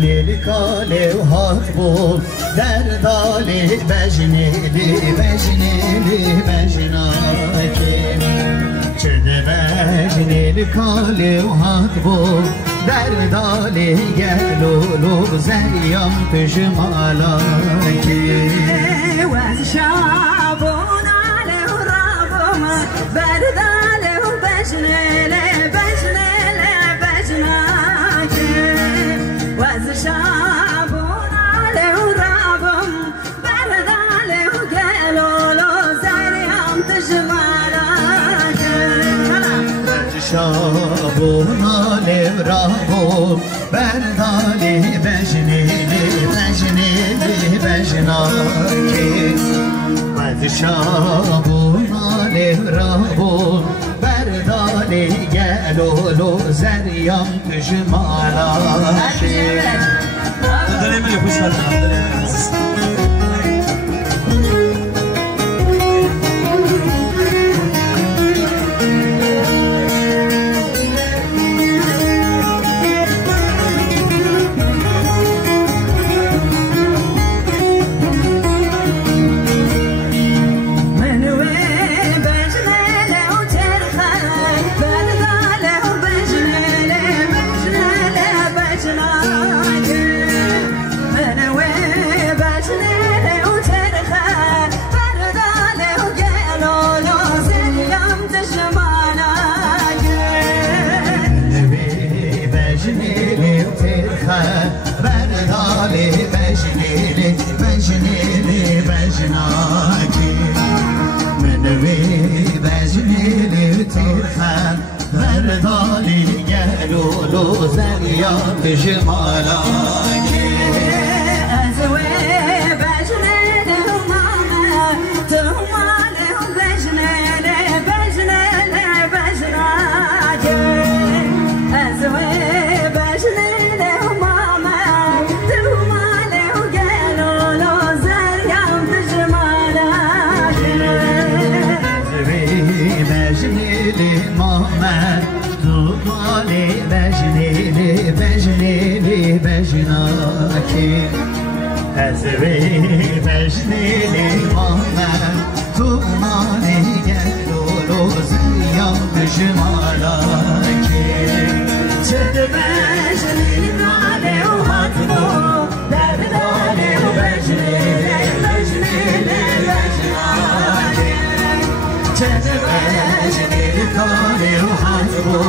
بجني لكالي وهاتبو دردالي بجني بجناكي چه بجني لكالي وهاتبو دردالي گلولو زريم تجمالاكي وشابون عليه رابهم بردالي وبجني وشابون عليه رابهم بردالي وقالوا زريم تجمالاكي شابون عليه رابهم بردالي بجني بجناكي شابون عليه رابهم بردالي قالوا زريم تجمالاكي دليل من يخش هذا بردالي بجني بجناكي من وي بجني ترخى بردالي قالوا زريا بجمالاكي أزوي بجني ماما تهمالي بجني بجناكي أزوي ماما تمالي بجني بجناكي أزوي بجني ماما تمالي قالوا زريم بجمالاكي بجني مالي وهاتبو دردالي وبجني بجناكي بجني لكالي وهاتبو